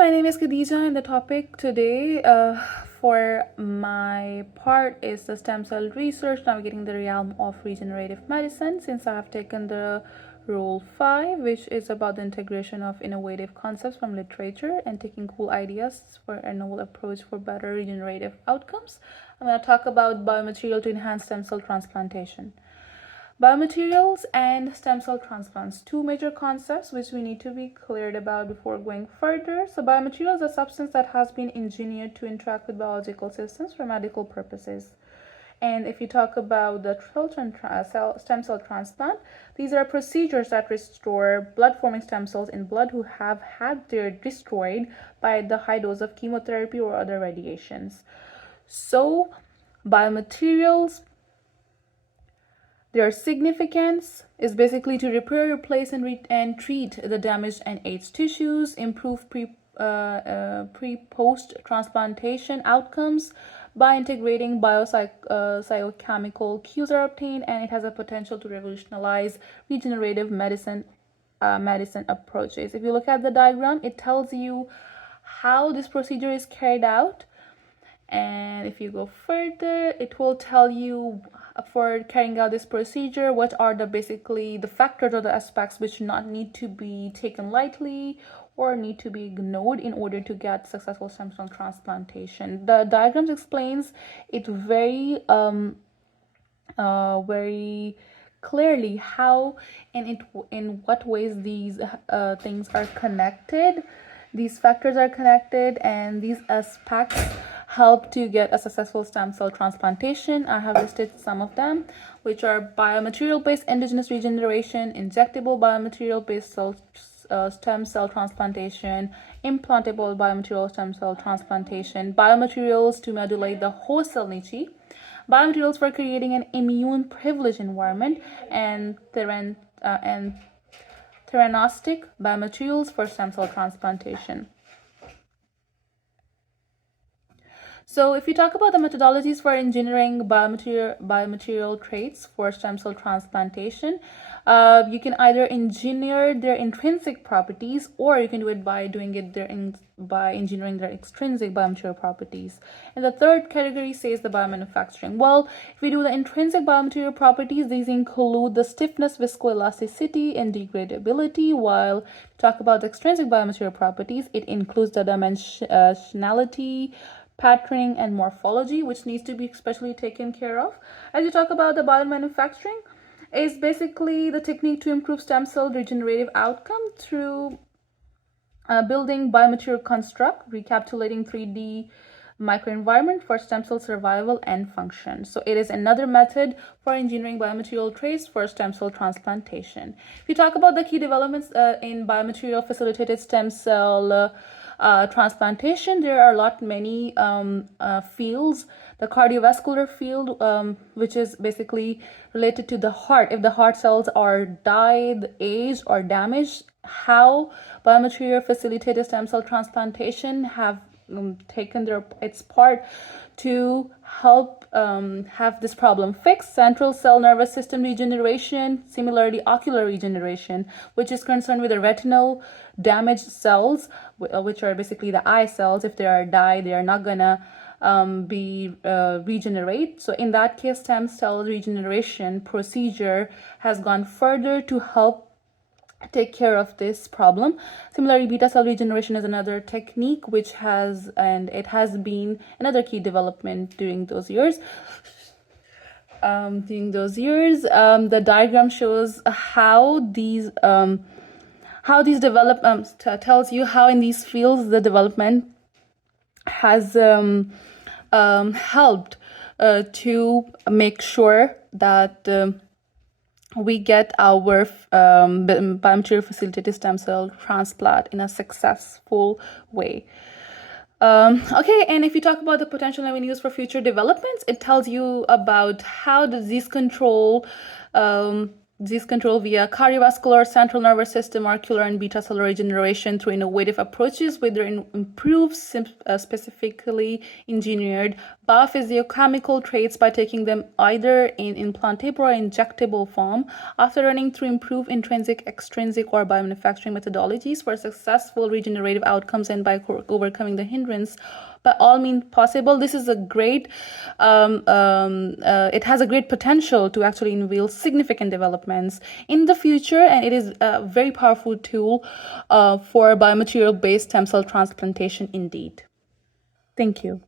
my name is Khadija, and the topic today for my part is the stem cell research navigating the realm of regenerative medicine. Since I have taken the role 5, which is about the integration of innovative concepts from literature and taking cool ideas for a novel approach for better regenerative outcomes, I'm going to talk about biomaterial to enhance stem cell transplantation. Biomaterials and stem cell transplants, two major concepts which we need to be cleared about before going further. So biomaterial is a substance that has been engineered to interact with biological systems for medical purposes. And if you talk about the stem cell transplant, these are procedures that restore blood-forming stem cells in blood who have had their destroyed by the high dose of chemotherapy or other radiations. So biomaterials, their significance is basically to repair, replace, and treat the damaged and aged tissues, improve pre-post transplantation outcomes by integrating biochemical cues are obtained, and it has a potential to revolutionize regenerative medicine approaches. If you look at the diagram, it tells you how this procedure is carried out. And if you go further, it will tell you for carrying out this procedure what are basically the factors or the aspects which not need to be taken lightly or need to be ignored in order to get successful stem cell transplantation. The diagrams explains it very clearly how and in what ways these things are connected. These factors are connected, and these aspects help to get a successful stem cell transplantation. I have listed some of them, which are biomaterial-based endogenous regeneration, injectable biomaterial-based stem cell transplantation, implantable biomaterial stem cell transplantation, biomaterials to modulate the host cell niche, biomaterials for creating an immune privileged environment, and theranostic biomaterials for stem cell transplantation. So if you talk about the methodologies for engineering biomaterial traits for stem cell transplantation, you can either engineer their intrinsic properties, or you can do it by by engineering their extrinsic biomaterial properties. And the third category says the biomanufacturing. Well, if we do the intrinsic biomaterial properties, these include the stiffness, viscoelasticity, and degradability. While talk about the extrinsic biomaterial properties, it includes the dimensionality, patterning, and morphology, which needs to be especially taken care of. As you talk about the biomanufacturing, is basically the technique to improve stem cell regenerative outcome through building biomaterial construct, recapitulating 3D microenvironment for stem cell survival and function. So it is another method for engineering biomaterial traits for stem cell transplantation. If you talk about the key developments in biomaterial facilitated stem cell transplantation, there are many fields. The cardiovascular field, which is basically related to the heart. If the heart cells are died, aged, or damaged, how biomaterial facilitated stem cell transplantation have taken its part to help have this problem fixed. Central cell nervous system regeneration, similarly ocular regeneration, which is concerned with the retinal damaged cells, which are basically the eye cells. If they are died, they are not gonna regenerate. So in that case, stem cell regeneration procedure has gone further to help take care of this problem. Similarly, beta cell regeneration is another technique which has been another key development during those years. The diagram shows how these developments tells you how in these fields the development has helped to make sure that we get our biomaterial facilitated stem cell transplant in a successful way. Okay, and if you talk about the potential avenues for future developments, it tells you about how disease control disease control via cardiovascular, central nervous system, ocular, and beta cell regeneration through innovative approaches, whether improved specifically engineered biophysiochemical traits by taking them either in implantable or injectable form, after running through improved intrinsic, extrinsic, or biomanufacturing methodologies for successful regenerative outcomes and by overcoming the hindrance by all means possible. This is a great, it has a great potential to actually unveil significant developments in the future, and it is a very powerful tool for biomaterial-based stem cell transplantation indeed. Thank you.